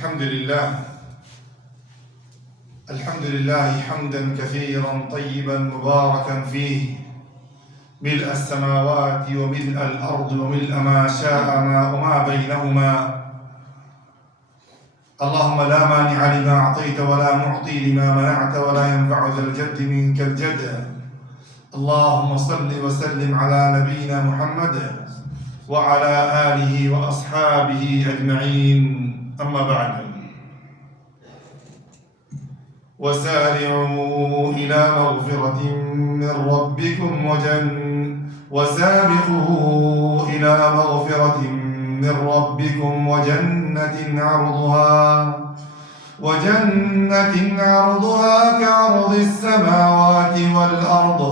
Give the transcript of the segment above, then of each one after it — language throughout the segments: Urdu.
الحمد لله حمدا كثيرا طيبا مباركا فيه ملء السماوات وملء الأرض وملء ما شاء وما بينهما. اللهم لا مانع لما أعطيت ولا معطي لما منعت ولا ينفع ذا الجد منك الجد. اللهم صل وسلم على نبينا محمد وعلى آله وأصحابه أجمعين. أما بعد، وسارعوا إلى مغفرة من ربكم وسابقوا إلى مغفرة من ربكم وجنة عرضها كعرض السماوات والأرض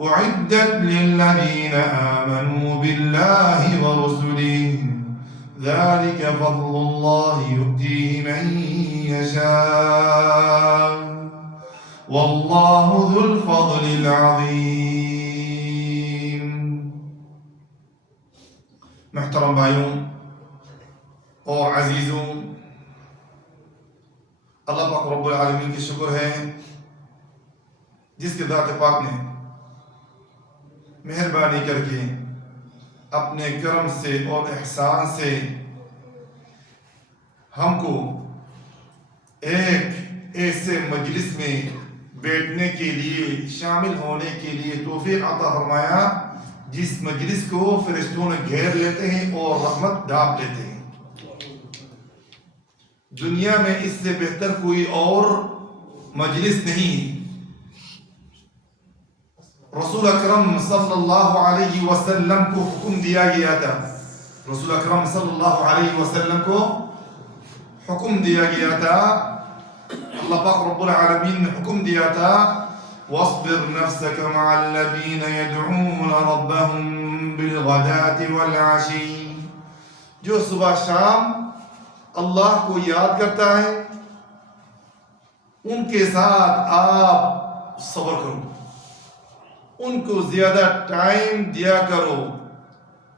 أعدت للذين آمنوا بالله ورسله ذلك فضل الله يؤتيه من يشاء والله ذو الفضل العظيم. محترم بھائیوں اور عزیزوں، اللہ پاک رب العالمین کی شکر ہے جس کے ذات پاک نے مہربانی کر کے اپنے کرم سے اور احسان سے ہم کو ایک ایسے مجلس میں بیٹھنے کے لیے، شامل ہونے کے لیے توفیق عطا فرمایا جس مجلس کو فرشتوں نے گھیر لیتے ہیں اور رحمت ڈھانپ لیتے ہیں. دنیا میں اس سے بہتر کوئی اور مجلس نہیں. رسول اکرم صلی اللہ علیہ وسلم کو حکم دیا گیا تھا، رسول اکرم صلی اللہ علیہ وسلم کو حکم دیا گیا تھا، اللہ پاک رب العالمین نے حکم دیا تھا وَاصْبِرْ نَفْسَكَ مَعَ الَّذِينَ يَدْعُونَ رَبَّهُمْ بِالْغَدَاةِ وَالْعَشِيِّ، جو صبح شام اللہ کو یاد کرتا ہے ان کے ساتھ آپ صبر کرو، ان کو زیادہ ٹائم دیا کرو.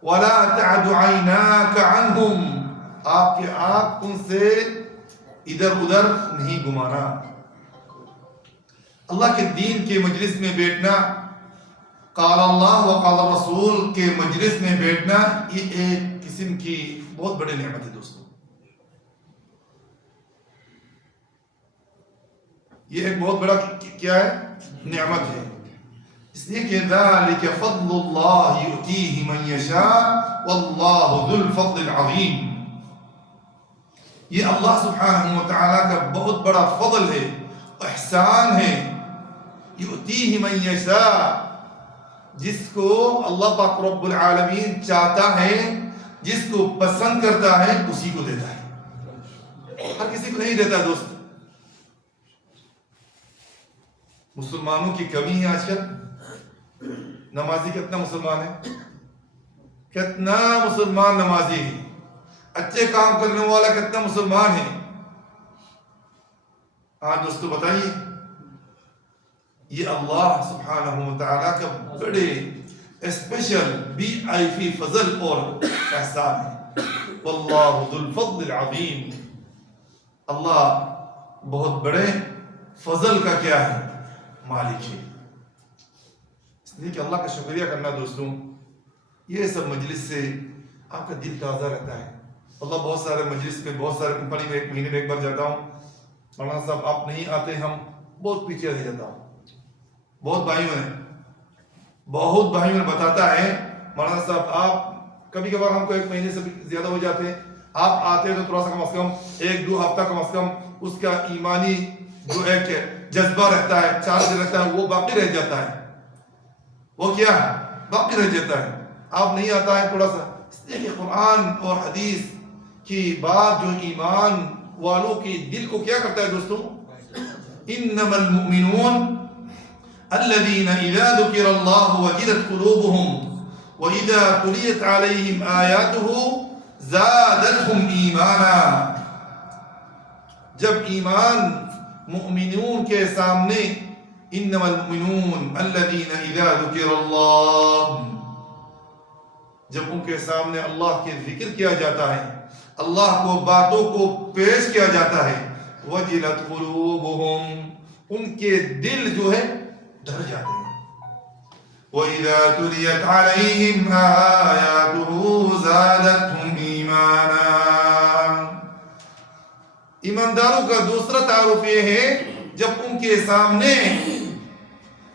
وَلَا تَعْدُ عَيْنَاكَ عَنْهُمْ، آپ کے آنکھ ان سے ادھر ادھر نہیں گھمانا. اللہ کے دین کے مجلس میں بیٹھنا، قال اللہ وقال الرسول کے مجلس میں بیٹھنا، یہ ایک قسم کی بہت بڑی نعمت ہے دوستوں. یہ ایک بہت بڑا کیا ہے؟ نعمت ہے. اس لیے کہ ذَلِكَ فَضْلُ اللَّهِ يُؤْتِيهِ مَنْ يَشَاءُ وَاللَّهُ ذُو الْفَضْلِ الْعَظِيمِ. یہ اللہ سبحانہ وتعالیٰ کا بہت بڑا فضل ہے، احسان ہے. يُؤْتِيهِ مَنْ يَشَاءُ، جس کو اللہ پاک رب العالمین چاہتا ہے، جس کو پسند کرتا ہے، اسی کو دیتا ہے. ہر کسی کو نہیں دیتا دوست. مسلمانوں کی کمی ہے آج کل. نمازی کتنا مسلمان ہے؟ کتنا مسلمان نمازی ہے؟ اچھے کام کرنے والا کتنا مسلمان ہے؟ آج دوستو بتائیے. یہ اللہ سبحانہ وتعالیٰ کا بڑے اسپیشل VIP فضل اور احسان ہے. واللہ ذو الفضل العظیم، اللہ بہت بڑے فضل کا کیا ہے؟ مالک ہے. اس لیے کہ اللہ کا شکریہ کرنا دوستوں، یہ سب مجلس سے آپ کا دل تازہ رہتا ہے. اللہ بہت سارے مجلس میں، بہت سارے کمپنی میں ایک مہینے میں ایک بار جاتا ہوں. مولانا صاحب آپ نہیں آتے، ہم بہت پیچھے رہ جاتا ہوں. بہت بھائیوں نے بتاتا ہے مولانا صاحب آپ کبھی کبھار ہم کو ایک مہینے سے زیادہ ہو جاتے ہیں، آپ آتے ہیں تو تھوڑا سا کم از کم 1-2 ہفتہ کم از کم اس کا ایمانی جو ایک جذبہ رہتا ہے، چارج رہتا ہے، وہ باقی رہ جاتا ہے. وہ کیا باقی رہ جاتا ہے. آپ نہیں آتا ہے تھوڑا سا. اس لیے کہ قرآن اور حدیث کی بات جو ایمان والوں کی دل کو کیا کرتا ہے دوستوں؟ انما المؤمنون الذين اذا ذكر الله وجلت قلوبهم واذا تليت عليهم آياته زادتهم ایمانا. جب ایمان مؤمنون کے سامنے، انما المؤمنون الذين اذا ذكر الله، جب ان کے سامنے اللہ کے ذکر کیا جاتا ہے، اللہ کو باتوں کو پیش کیا جاتا ہے وجلت قلوبہم ان کے دل جو ہے ڈر جاتے ہیں وَإِذَا تُلِيَتْ عَلَيْهِمْ آيَاتُهُ زَادَتْهُمْ إِيمَانًا ایمانداروں کا دوسرا تعارف یہ ہے جب ان کے سامنے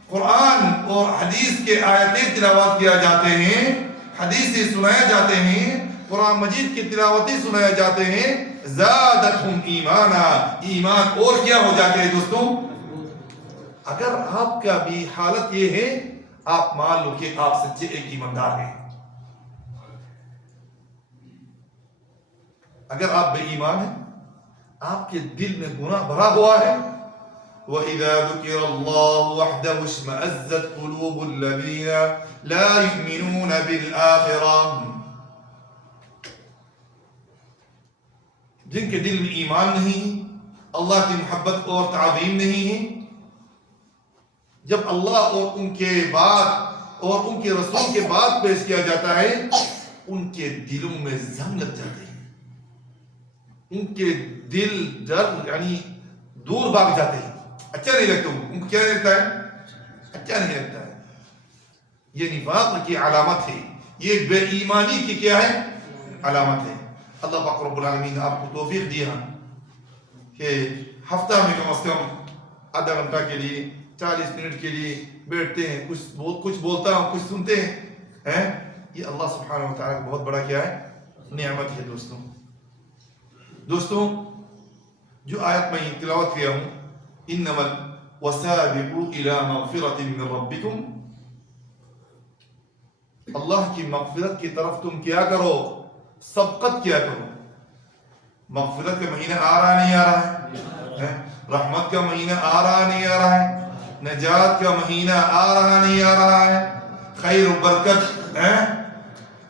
قرآن اور حدیث کے آیتیں تلاوت کیا جاتے ہیں حدیثیں سنائے جاتے ہیں قرآن مجید کی تلاوتیں سنائے جاتے ہیں زادتہم ایمانا ایمان اور کیا ہو جاتے ہیں دوستوں اگر آپ کا بھی حالت یہ ہے آپ مان لو کہ آپ سچے ایک ایماندار ہیں اگر آپ بے ایمان ہیں آپ کے دل میں گناہ بھرا ہوا ہے وَإِذَا ذُكِرَ اللَّهُ وَحْدَهُ اشْمَأَزَّتْ قُلُوبُ الَّذِينَ لَا يُؤْمِنُونَ بِالْآخِرَةِ جن کے دل میں ایمان نہیں اللہ کی محبت اور تعظیم نہیں ہے جب اللہ اور ان کے بعد اور ان کے رسول کے بعد پیش کیا جاتا ہے ان کے دلوں میں زنگ لگ جاتے ہیں ان کے دل ڈر یعنی دور بھاگ جاتے ہیں اچھا نہیں لگتا ان کو کیا نہیں لگتا ہے اچھا نہیں لگتا ہے یہ نفاق کی علامت ہے یہ بے ایمانی کی کیا ہے علامت ہے اللہ پاک رب العالمین آپ کو توفیق دیا کہ ہفتہ میں کم از کم آدھا گھنٹہ کے لیے 40 منٹ کے لیے بیٹھتے ہیں کچھ بولتا ہوں کچھ سنتے ہیں یہ اللہ سبحانہ وتعالی کا بہت بڑا کیا ہے نعمت ہے دوستوں جو آیت میں تلاوت کیا ہوں انما وسابقوا الى مغفرة من ربكم اللہ کی مغفرت کی طرف تم کیا کرو سبقت کیا کرو مغفرت کا مہینہ آ رہا نہیں آ رہا ہے رحمت کا مہینہ آ رہا نہیں آ رہا ہے نجات کا مہینہ آ رہا نہیں آ رہا ہے خیر و برکت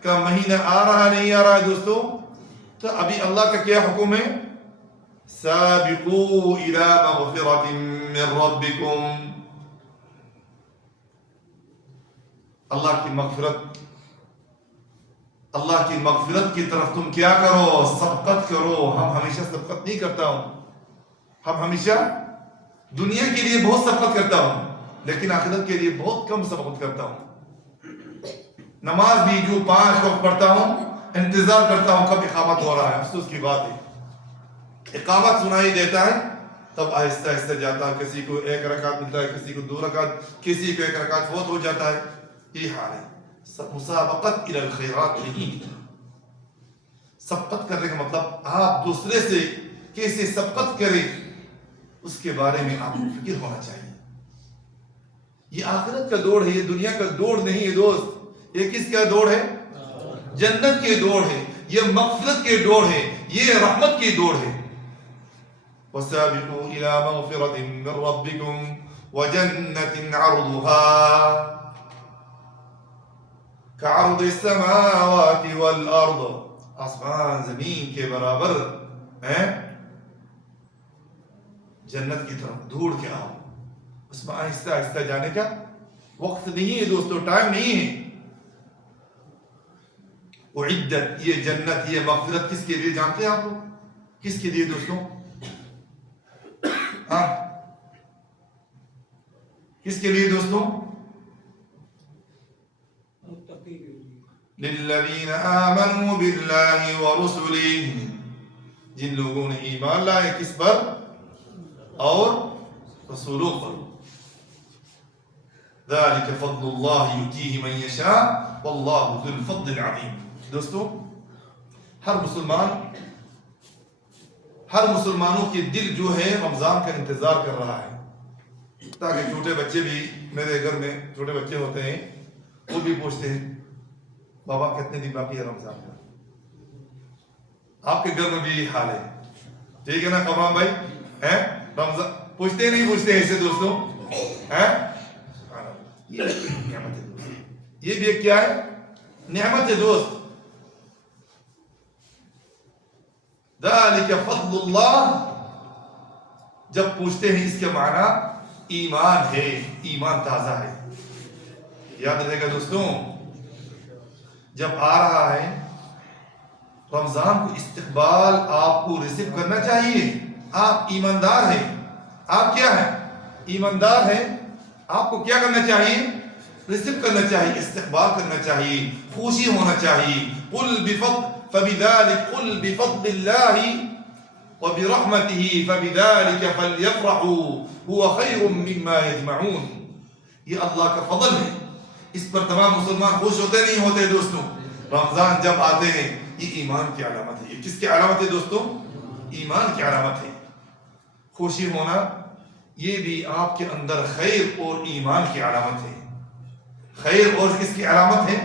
کا مہینہ آ رہا نہیں آ رہا ہے دوستو تو ابھی اللہ کا کیا حکم ہے سابقوا الى مغفرة من ربكم اللہ کی مغفرت کی طرف تم کیا کرو سبقت کرو ہم ہمیشہ سبقت نہیں کرتا ہوں ہم ہمیشہ دنیا کے لیے بہت سبقت کرتا ہوں لیکن آخرت کے لیے بہت کم سبقت کرتا ہوں نماز بھی جو 5 وقت پڑھتا ہوں انتظار کرتا ہوں کب اقامت ہو رہا ہے افسوس کی بات ہے اقامت سنائی دیتا ہے تب آہستہ آہستہ جاتا ہے کسی کو 1 رکعت ملتا ہے کسی کو 2 رکعت کسی کو 1 رکعت فوت ہو جاتا ہے یہ حال ہے مسابقت الى الخیرات نہیں سبقت کرنے کا مطلب آپ دوسرے سے کیسے سبقت کریں اس کے بارے میں آپ کو فکر ہونا چاہیے یہ آخرت کا دوڑ ہے یہ دنیا کا دوڑ نہیں ہے دوست یہ کس کا دوڑ ہے جنت کی دوڑ ہے یہ مغفرت کی دوڑ ہے یہ رحمت کی دوڑ ہے وَسَابِقُوا إِلَى مَغْفِرَةٍ مِّن رَبِّكُمْ وَجَنَّةٍ عَرْضُهَا كَعَرْضِ السَّمَاوَاتِ وَالْأَرْضِ آسمان زمین کے برابر ہے جنت کی طرف دوڑ کے آؤ اس میں آہستہ آہستہ جانے کا وقت نہیں ہے دوستو ٹائم نہیں ہے اعدت یہ جنت یہ مغفرت کس کے لیے جانتے ہیں آپ لوگ کس کے لیے دوستوں کس کے لیے دوستوں للذین آمنوا باللہ ورسلہ جن لوگوں نے ایمان لائے کس پر اور رسولوں پر ذلك فضل اللہ یؤتیہ من یشاء واللہ ذو الفضل العظیم دوستو ہر مسلمانوں کے دل جو ہے رمضان کا انتظار کر رہا ہے تاکہ چھوٹے بچے بھی میرے گھر میں چھوٹے بچے ہوتے ہیں وہ بھی پوچھتے ہیں بابا کتنے دن باقی ہے رمضان کا آپ کے گھر میں بھی یہ حال ہے ٹھیک ہے نا قمران بھائی رمضان پوچھتے نہیں پوچھتے ایسے دوستوں یہ نعمت ہے دوست یہ بھی کیا ہے نعمت ہے دوست ذالک فضل اللہ جب پوچھتے ہیں اس کے معنی ایمان ہے ایمان تازہ ہے یاد رہے گا دوستوں جب آ رہا ہے رمضان کو استقبال آپ کو ریسیو کرنا چاہیے. آپ ایماندار ہیں, آپ کیا ہیں, ایماندار ہیں. آپ کو کیا کرنا چاہیے, ریسیو کرنا چاہیے, استقبال کرنا چاہیے, خوشی ہونا چاہیے. قل بفضل اللہ وبرحمته فبذلك فليفرحوا هو خير مما يجمعون. یہ اللہ کا فضل ہے, اس پر تمام مسلمان خوش ہوتے نہیں ہوتے دوستوں. رمضان جب آتے ہیں یہ ایمان کی علامت ہے. یہ کس کی علامت ہے دوستوں, ایمان کی علامت ہے. خوشی ہونا یہ بھی آپ کے اندر خیر اور ایمان کی علامت ہے. خیر اور کس کی علامت ہے,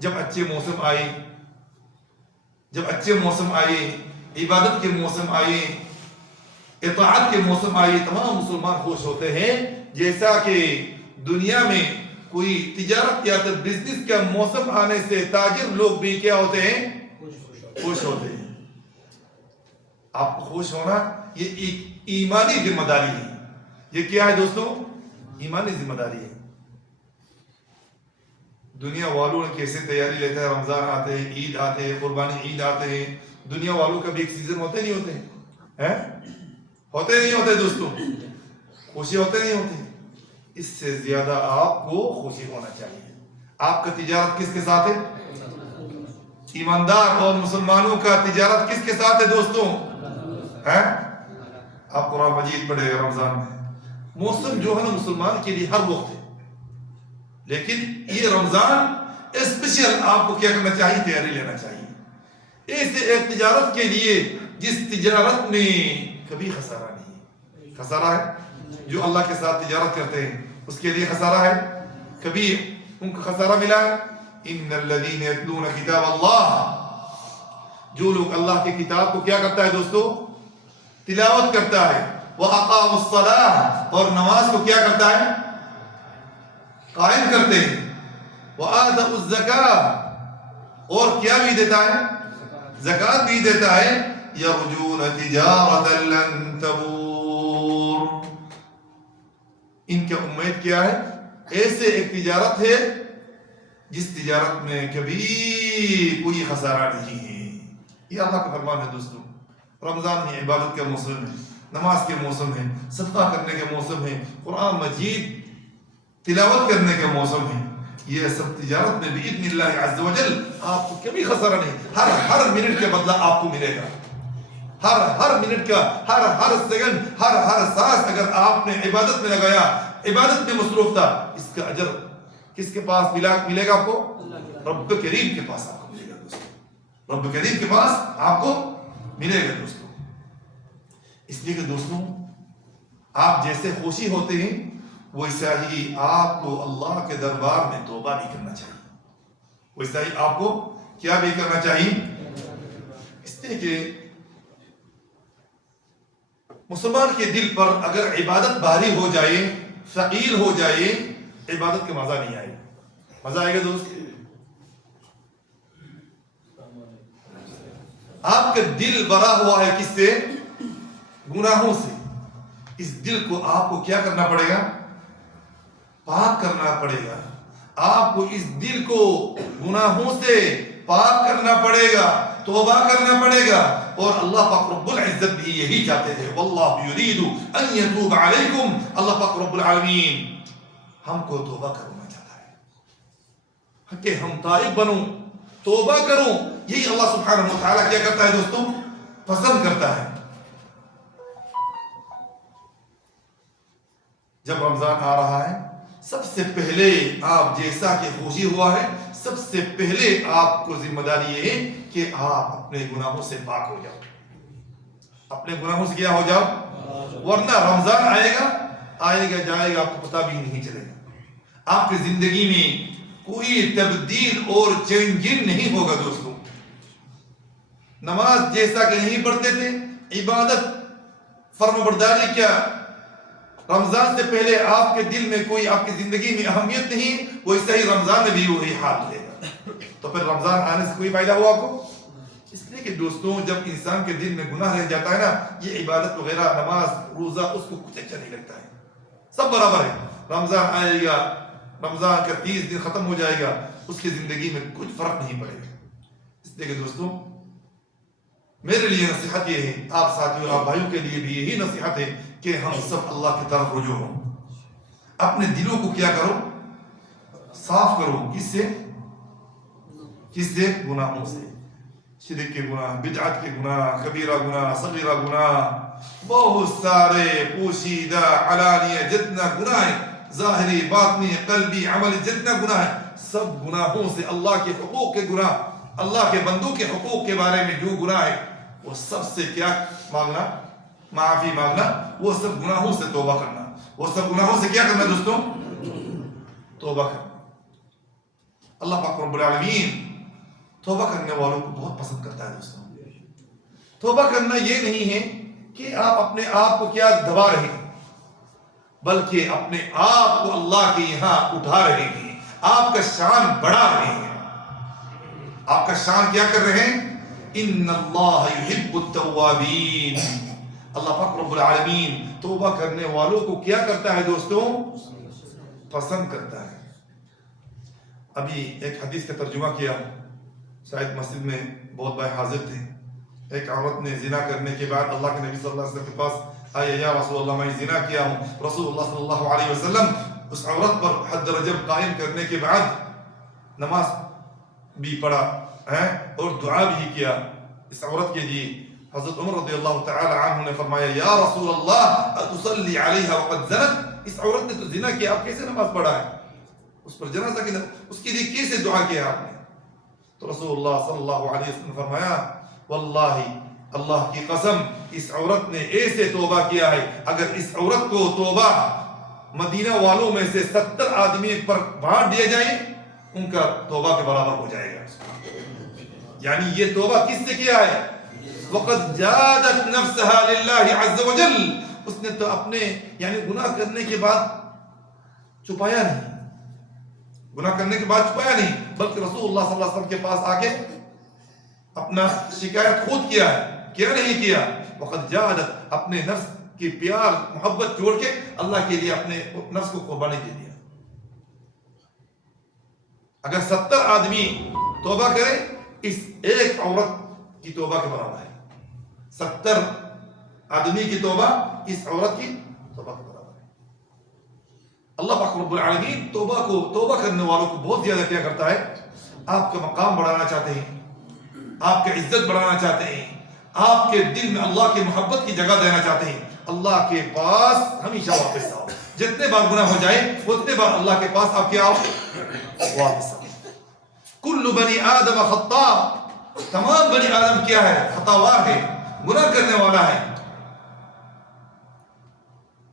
جب اچھے موسم آئے, جب اچھے موسم آئے, عبادت کے موسم آئے, اطاعت کے موسم آئے, تمام مسلمان خوش ہوتے ہیں. جیسا کہ دنیا میں کوئی تجارت یا بزنس کا موسم آنے سے تاجر لوگ بھی کیا ہوتے ہیں, خوش ہوتے ہیں. آپ کو خوش ہونا یہ ایک ایمانی ذمہ داری ہے. یہ کیا ہے دوستوں, ایمانی ذمہ داری ہے. دنیا والوں نے کیسے تیاری لیتے ہیں, رمضان آتے ہیں, عید آتے ہیں, قربانی عید آتے ہیں. دنیا والوں کا بھی ایک سیزن ہوتے نہیں ہوتے, ہوتے نہیں ہوتے دوستوں, خوشی ہوتے نہیں ہوتی. اس سے زیادہ آپ کو خوشی ہونا چاہیے. آپ کا تجارت کس کے ساتھ ہے, ایماندار اور مسلمانوں کا تجارت کس کے ساتھ ہے دوستوں, آپ قرآن مجید پڑھے گا. رمضان میں موسم جو ہے نا مسلمان کے لیے ہر وقت ہے, لیکن یہ رمضان اسپیشل آپ کو کیا کرنا چاہیے, تیاری لینا چاہیے. ایسے ایک تجارت کے لیے جس تجارت میں کبھی خسارہ نہیں. خسارہ ہے جو اللہ کے ساتھ تجارت کرتے ہیں, اس کے لیے خسارہ ہے, کبھی ان کو خسارہ ملا ہے. ان الذین یتلون کتاب اللہ, جو لوگ اللہ کی کتاب کو کیا کرتا ہے دوستو, تلاوت کرتا ہے. وَأَقَامُوا الصَّلَاةَ, اور نماز کو کیا کرتا ہے, قائم کرتے ہیں. وَآتَوُا الزَّكَاةَ, اور کیا بھی دیتا ہے, زکات بھی دیتا ہے. یرجون تجارتا لن تبور, ان کا امید کیا ہے, ایسے ایک تجارت ہے جس تجارت میں کبھی کوئی خسارہ نہیں ہے. یہ اللہ کا فرمان ہے دوستوں. رمضان میں عبادت کا موسم ہے, نماز کے موسم ہے, صدقہ کرنے کا موسم ہے, قرآن مجید تلاوت کرنے کا موسم ہے. یہ سب تجارت میں باذن اللہ عز و جل آپ کو کبھی خسارہ نہیں. ہر منٹ کا بدلہ آپ کو ملے گا. ہر منٹ کا, ہر سیکنڈ, ہر سانس اگر آپ نے عبادت میں لگایا, عبادت میں مصروف تھا, اس کا اجر کس کے پاس ملے گا آپ کو, رب کریم کے پاس آپ کو ملے گا دوستوں. رب کریم کے پاس آپ کو ملے گا دوستوں. اس لیے کہ دوستوں آپ جیسے خوشی ہوتے ہیں ویسا ہی آپ کو اللہ کے دربار میں توبہ بھی کرنا چاہیے. ویسا ہی آپ کو کیا بھی کرنا چاہیے. اس لیے کہ مسلمان کے دل پر اگر عبادت بھاری ہو جائے, ثقیل ہو جائے, عبادت کا مزہ نہیں آئے. مزہ آئے گا دوست. آپ کا دل بھرا ہوا ہے کس سے, گناہوں سے. اس دل کو آپ کو کیا کرنا پڑے گا, پاک کرنا پڑے گا. آپ کو اس دل کو گناہوں سے پاک کرنا پڑے گا, توبہ کرنا پڑے گا. اور اللہ پاک رب العزت بھی یہی چاہتے ہیں, واللہ یرید ان یتوب علیکم. اللہ پاک رب العالمین ہم کو توبہ کرنا چاہتا ہے کہ ہم تائب بنوں, توبہ کروں. یہی اللہ سبحانہ و تعالیٰ کیا کرتا ہے دوستوں, پسند کرتا ہے. جب رمضان آ رہا ہے سب سے پہلے آپ جیسا کہ خوشی ہوا ہے, سب سے پہلے آپ کو ذمہ داری یہ ہے کہ آپ اپنے گناہوں سے پاک ہو جاؤ. اپنے گناہوں سے کیا ہو جاؤ, ورنہ رمضان آئے گا جائے گا, آپ کو پتہ بھی نہیں چلے گا. آپ کی زندگی میں کوئی تبدیل اور چینجنگ نہیں ہوگا دوستوں. نماز جیسا کہ نہیں پڑھتے تھے, عبادت فرم برداری کیا, رمضان سے پہلے آپ کے دل میں کوئی آپ کی زندگی میں اہمیت نہیں, ویسا ہی رمضان میں بھی وہی حال رہے گا. تو پھر رمضان آنے سے کوئی فائدہ ہوا آپ کو. اس لیے کہ دوستوں جب انسان کے دل میں گناہ رہ جاتا ہے نا, یہ عبادت وغیرہ, نماز, روزہ, اس کو کچھ اچھا نہیں لگتا ہے. سب برابر ہے. رمضان آئے گا, رمضان کا 30 دن ختم ہو جائے گا, اس کی زندگی میں کچھ فرق نہیں پڑے گا. اس دیکھیں دوستوں میرے لیے نصیحت یہ ہے، آپ ساتھیوں آپ بھائیوں کے لیے بھی یہی نصیحت ہے کہ ہم سب اللہ کی طرف رجوع ہوں، اپنے دلوں کو کیا کرو، صاف کرو، کس سے؟ گناہوں سے، شرک کے گناہ، بدعت کے گناہ، کبیرہ گناہ، صغیرہ گناہ، بہت سارے پوشیدہ علانیہ جتنا گناہ ہے، ظاہری باطنی قلبی عملی جتنا گناہ ہے، سب گناہوں سے، اللہ کے حقوق کے گناہ، اللہ کے بندوں کے حقوق کے بارے میں جو گناہ ہے وہ سب سے کیا مانگنا؟ معافی مانگنا، وہ سب گناہوں سے توبہ کرنا، وہ سب گناہوں سے کیا کرنا دوستوں؟ توبہ کرنا۔ اللہ پاک رب العالمین توبہ کرنے والوں کو بہت پسند کرتا ہے دوستوں۔ توبہ کرنا یہ نہیں ہے کہ آپ اپنے آپ کو کیا دبا رہے ہیں، بلکہ اپنے آپ کو اللہ کے یہاں اٹھا رہے ہیں، آپ کا شان بڑھا رہے ہیں، آپ کا شان کیا کر رہے ہیں؟ ان اللہ یحب التوابین، اللہ پاک رب العالمین توبہ کرنے والوں کو کیا کرتا ہے دوستوں؟ پسند کرتا ہے۔ ابھی ایک حدیث کا ترجمہ کیا، شاید مسجد میں بہت بھائی حاضر تھے، ایک عورت نے زنا کرنے کے بعد اللہ کے نبی صلی اللہ علیہ وسلم کے پاس آئے، یا رسول اللہ میں زنا کیا ہوں۔ رسول اللہ صلی اللہ علیہ وسلم اس عورت پر حد رجم قائم کرنے کے بعد نماز بھی پڑھا ہے اور دعا بھی کیا اس عورت کے لیے۔ حضرت عمر رضی اللہ تعالی عنہ نے فرمایا، یا رسول اللہ اتصلی علیہا وقد زنت، اس عورت نے تو زنا کیا، آپ کیسے نماز پڑھا ہے؟ اس پر جنازہ کی اس کے لیے کیسے دعا کیا آپ نے؟ تو رسول اللہ صلی اللہ علیہ وسلم نے فرمایا، واللہ اللہ کی قسم اس عورت نے ایسے توبہ کیا ہے، اگر اس عورت کو توبہ مدینہ والوں میں سے 70 آدمی پر بانٹ دیا جائے ان کا توبہ کے برابر ہو جائے گا۔ یعنی یہ توبہ کس سے کیا ہے؟ وقد جادت نفسها للہ عز وجل، اس نے تو اپنے یعنی گناہ کرنے کے بعد چھپایا نہیں، گناہ کرنے کے بعد چھپایا نہیں، بلکہ رسول اللہ صلی اللہ علیہ وسلم کے پاس آ کے اپنا شکایت خود کیا ہے، کیا نہیں کیا؟ وقد جاہدت، اپنے نفس کی پیار محبت جوڑ کے اللہ کے لیے اپنے نفس کو قربانی دے دیا۔ اگر 70 آدمی توبہ کرے اس ایک عورت کی توبہ کے برابر ہے، 70 آدمی کی توبہ اس عورت کی توبہ کے برابر ہے۔ اللہ پاک رب العالمین توبہ کرنے والوں کو بہت زیادہ کیا کرتا ہے؟ آپ کا مقام بڑھانا چاہتے ہیں، آپ کی عزت بڑھانا چاہتے ہیں، آپ کے دل میں اللہ کی محبت کی جگہ دینا چاہتے ہیں، اللہ کے پاس ہمیشہ واپس آؤ، جتنے بار گناہ ہو جائے اتنے بار اللہ کے پاس آپ کیا آؤ؟ واپس آؤ۔ کل بنی آدم خطاء، تمام بنی آدم کیا ہے؟ خطاوار ہے، گناہ کرنے والا ہے۔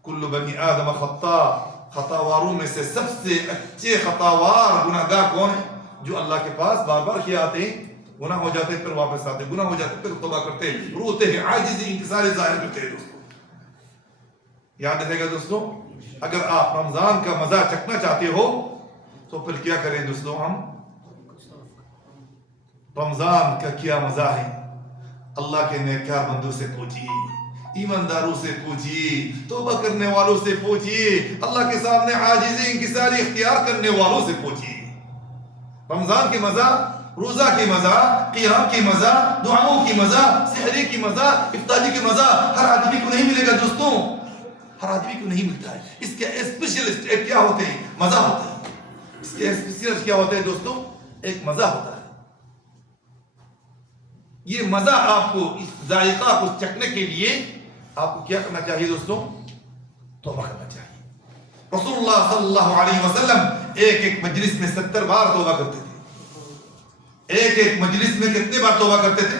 کل بنی آدم خطاء، خطاواروں میں سے سب سے اچھے خطاوار گناہگار کون ہے؟ جو اللہ کے پاس بار بار کیا آتے ہیں، گناہ ہو جاتے پھر واپس آتے، گناہ ہو جاتے پھر توبہ کرتے، روتے ہیں، عاجزی انکساری ظاہر کرتے ہیں۔ دوستوں یاد رہے گا دوستوں، اگر آپ رمضان کا مزہ چکھنا چاہتے ہو تو پھر کیا کریں دوستوں؟ ہم رمضان کا کیا مزہ ہے، اللہ کے نیکار بندوں سے پوچھیے، ایمانداروں سے پوچھیے، توبہ کرنے والوں سے پوچھیے، اللہ کے سامنے عاجزی انکساری اختیار کرنے والوں سے پوچھیے۔ رمضان کی مزہ، روزہ کی مزہ، قیام کی مزہ، دعاؤں کی مزہ، سحری کی مزہ، افطاری کی مزہ ہر آدمی کو نہیں ملے گا دوستوں، ہر آدمی کو نہیں ملتا ہے۔ اس کے اسپیشلسٹ کیا ہوتے ہیں؟ مزہ ہوتا ہے۔ اس کے اسپیشلسٹ کیا ہوتے ہیں دوستوں؟ ایک مزہ ہوتا ہے۔ یہ مزہ آپ کو، اس ذائقہ کو چکھنے کے لیے آپ کو کیا کرنا چاہیے دوستوں؟ توبہ کرنا چاہیے۔ رسول اللہ صلی اللہ علیہ وسلم ایک مجلس میں 70 بار توبہ کرتے تھے۔ ایک مجلس میں کتنے بار توبہ کرتے تھے؟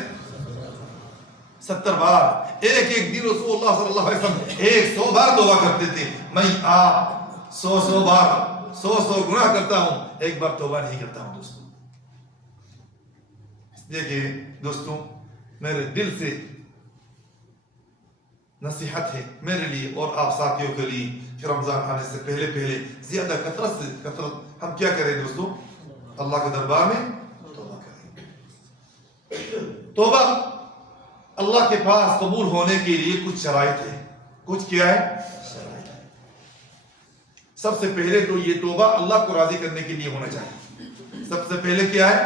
70 بار۔ ایک دن رسول اللہ صلی اللہ علیہ وسلم 100 بار توبہ کرتے تھے۔ میں آپ 100 بار 100 گناہ کرتا ہوں، ایک بار توبہ نہیں کرتا ہوں دوستوں۔ دیکھیں دوستوں، میرے دل سے نصیحت ہے میرے لیے اور آپ ساتھیوں کے لیے کہ رمضان آنے سے پہلے زیادہ کثرت ہم کیا کریں دوستوں؟ اللہ کے دربار میں توبہ کریں۔ توبہ اللہ کے پاس قبول ہونے کے لیے کچھ شرائط ہے۔ کچھ کیا ہے؟ شرائط ہے۔ سب سے پہلے تو یہ توبہ اللہ کو راضی کرنے کے لیے ہونا چاہیے۔ سب سے پہلے کیا ہے؟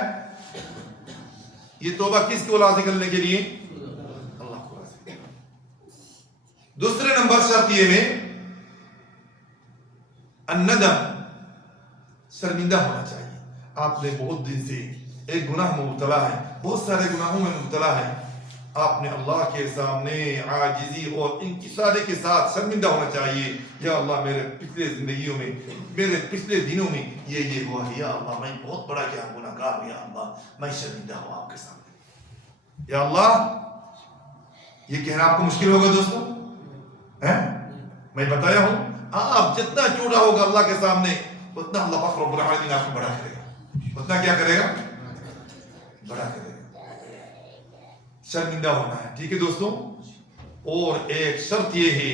یہ توبہ کس کو راضی کرنے کے لیے؟ اللہ کو راضی کرنے۔ دوسرے نمبر شرط یہ ہے الندم، شرمندہ ہونا چاہیے۔ آپ نے بہت دن سے ایک گناہ میں مبتلا ہے، بہت سارے گناہوں میں مبتلا ہے، آپ نے اللہ کے سامنے عاجزی اور انکساری کے ساتھ شرمندہ ہونا چاہیے، یا اللہ میرے پچھلے زندگیوں میں، میرے پچھلے دنوں میں یہ ہوا ہے، یا اللہ میں بہت بڑا کیا گناہ گار ہوں، یا اللہ میں شرمندہ ہوں آپ کے سامنے، یا اللہ۔ یہ کہنا آپ کو مشکل ہوگا دوستوں، میں بتایا ہوں، آپ جتنا چوڑا ہوگا اللہ کے سامنے اتنا اللہ پاک رب العالمین آپ کو بڑا کرے گا، اتنا کیا کرے گا؟ بڑا کرے گا۔ شرمندہ ہونا ہے، ٹھیک ہے دوستوں۔ اور ایک شرط یہ ہے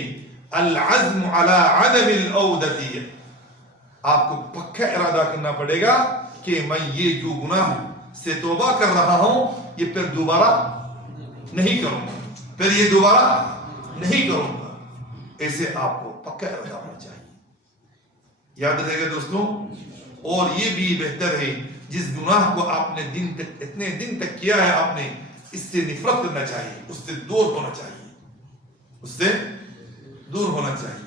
العزم علی عدم العودۃ، آپ کو پکا ارادہ کرنا پڑے گا کہ میں یہ جو گناہ سے توبہ کر رہا ہوں یہ پھر دوبارہ نہیں کروں گا، پھر یہ دوبارہ نہیں کروں گا، ایسے آپ کو پکا ارادہ ہونا چاہیے، یاد رہے گا دوستوں۔ اور یہ بھی بہتر ہے جس گناہ کو آپ نے اتنے دن تک کیا ہے، آپ نے اس سے نفرت کرنا چاہیے، اس سے دور ہونا چاہیے، اس سے دور ہونا چاہیے۔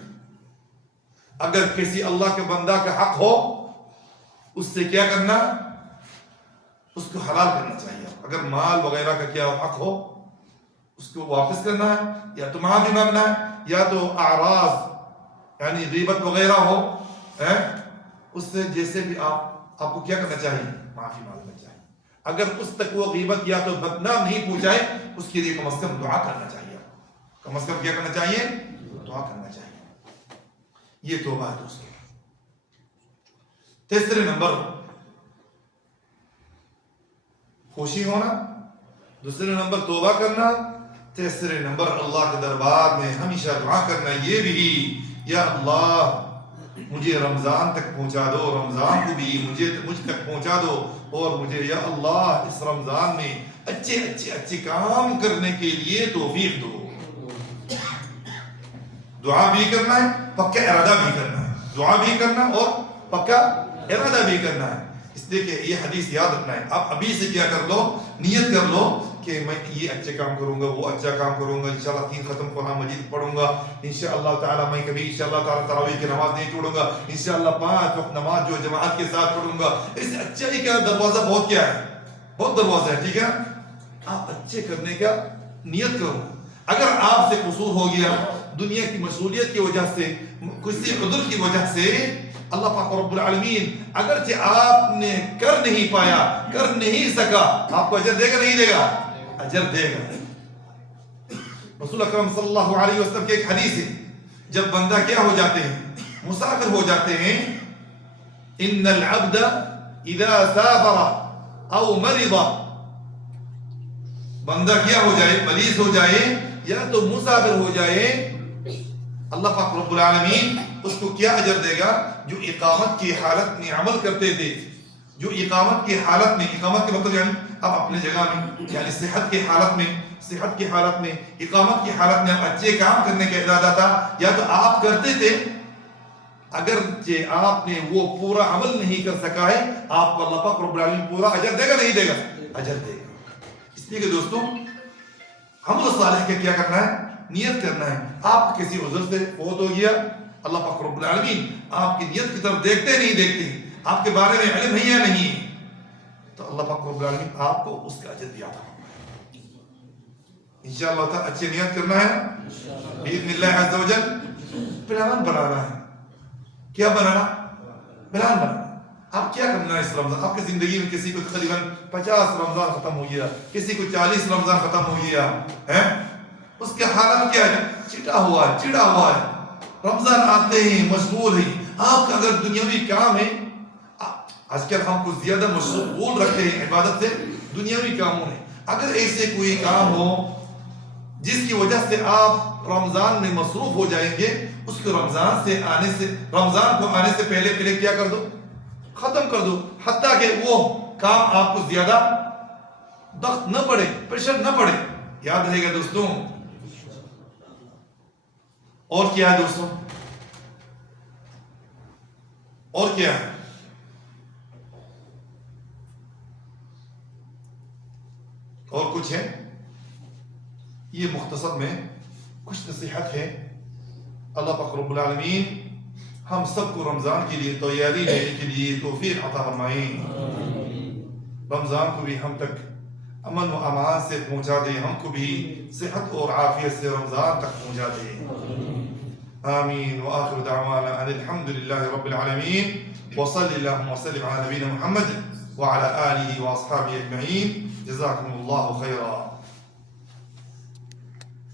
اگر کسی اللہ کے بندہ کا حق ہو اس سے کیا کرنا؟ اس کو حلال کرنا چاہیے۔ اگر مال وغیرہ کا کیا حق ہو اس کو واپس کرنا ہے، یا تو معافی مانگنا ہے، یا تو اعراض یعنی غیبت وغیرہ ہو اس سے جیسے بھی آپ کو کیا کرنا چاہیے؟ معافی مانگنا چاہیے۔ اگر اس تک وہ غیبت یا تو بدنام نہیں پہنچائے اس کے لیے کم از کم دعا کرنا چاہیے، کم از کم کیا کرنا چاہیے؟ دعا کرنا چاہیے۔ یہ توبہ ہے دوستوں۔ تیسرے نمبر خوشی ہونا، دوسرے نمبر توبہ کرنا، تیسرے نمبر اللہ کے دربار میں ہمیشہ دعا کرنا، یہ بھی یا اللہ مجھے رمضان تک پہنچا دو، رمضان کو بھی مجھ تک پہنچا دو، اور مجھے یا اللہ اس رمضان میں اچھے کام کرنے کے لیے توفیق دو۔ دعا بھی کرنا ہے، پکا ارادہ بھی کرنا ہے، دعا بھی کرنا اور پکا ارادہ بھی کرنا ہے۔ اس لیے کہ یہ حدیث یاد رکھنا ہے، آپ ابھی سے کیا کر لو، نیت کر لو کہ میں یہ اچھے کام کروں گا، وہ اچھا کام کروں گا، انشاءاللہ 3 ختم قرآن مجید پڑھوں گا، انشاءاللہ تعالی میں کبھی انشاءاللہ تعالی تراویح کی نماز نہیں چھوڑوں گا، انشاءاللہ 5 وقت نماز جو جماعت کے ساتھ پڑھوں گا۔ اس اچھائی کا دروازہ بہت کیا ہے، بہت دروازہ ہے، ٹھیک ہے۔ آپ اچھے کرنے کا نیت کرو۔ اگر آپ سے قصور ہو گیا دنیا کی مشغولیت کی وجہ سے، کسی عذر کی وجہ سے، اللہ پاک رب العالمین اگرچہ آپ نے کر نہیں پایا، کر نہیں سکا، آپ کو اجر دے گا نہیں دے گا؟ اجر دے گا۔ رسول اکرم صلی اللہ علیہ وسلم کی ایک حدیث ہے، جب بندہ کیا ہو جاتے ہیں؟ مسافر ہو جاتے ہیں، ان العبد اذا سافر او مرض، بندہ کیا ہو جائے؟ مریض ہو جائے یا تو مسافر ہو جائے، اللہ پاک رب العالمین اس کو کیا اجر دے گا؟ جو اقامت کی حالت میں عمل کرتے تھے، جو اقامت کی حالت میں، اقامت کے مطلب یعنی اب اپنے جگہ میں، یعنی صحت کی حالت میں، اقامت کی حالت میں اچھے کام کرنے کا ارادہ تھا، یا تو آپ کرتے تھے، اگرچہ آپ نے وہ پورا عمل نہیں کر سکا ہے، آپ کو اللہ پاک رب العالمین پورا اجر دے گا نہیں دے گا؟ اجر دے گا۔ اس لیے کہ دوستوں عمل صالح کا کیا کرنا ہے؟ نیت کرنا ہے۔ آپ کسی عذر سے فوت ہو گیا، اللہ پاک رب العالمین آپ کی نیت کی طرف دیکھتے نہیں دیکھتے، آپ کے بارے میں علم ہے یا نہیں، تو اللہ پاک رب العالمین آپ کو اس کا اجر دیا تھا۔ انشاءاللہ تعالی اچھی نیت کرنا ہے، باذن اللہ عز و جل پلان بنانا ہے۔ کیا بنانا؟ پلان بنانا۔ اب کیا کرنا ہے اس رمضان؟ آپ کی زندگی میں کسی کو تقریباً 50 رمضان ختم ہو گیا، کسی کو 40 رمضان ختم ہو گیا ہے، اس کا حالت کیا ہے؟ چڑا ہوا ہے، رمضان آتے ہیں مشغول ہیں۔ آپ کا اگر دنیاوی کام ہے، آج کل ہم کو زیادہ مشغول رکھتے ہیں عبادت سے دنیاوی کاموں نے، اگر ایسے کوئی کام ہو جس کی وجہ سے آپ رمضان میں مصروف ہو جائیں گے، اس کو رمضان کو آنے سے پہلے کیا کر دو؟ ختم کر دو، حتیٰ کہ وہ کام آپ کو زیادہ ضغط نہ پڑے، پریشر نہ پڑے۔ یاد رہے گا دوستوں۔ اور کیا ہے دوستوں؟ اور کیا ہے؟ اور کچھ ہے؟ یہ مختصر میں کچھ نصیحت ہے. اللہ پاک رب العالمین ہم سب کو رمضان کے لیے تیاری لینے کے لیے توفیق عطا فرمائیں. رمضان کو بھی ہم تک امن و امان سے پہنچا دے, ہم کو بھی صحت اور عافیت سے رمضان تک پہنچا دے. آمین. وآخر دعوانا ان الحمد للہ رب العالمین وصلی اللہم وسلم علی نبینا محمد وعلى آلہ واصحابہ اجمعین. جزاکم اللہ خیرا.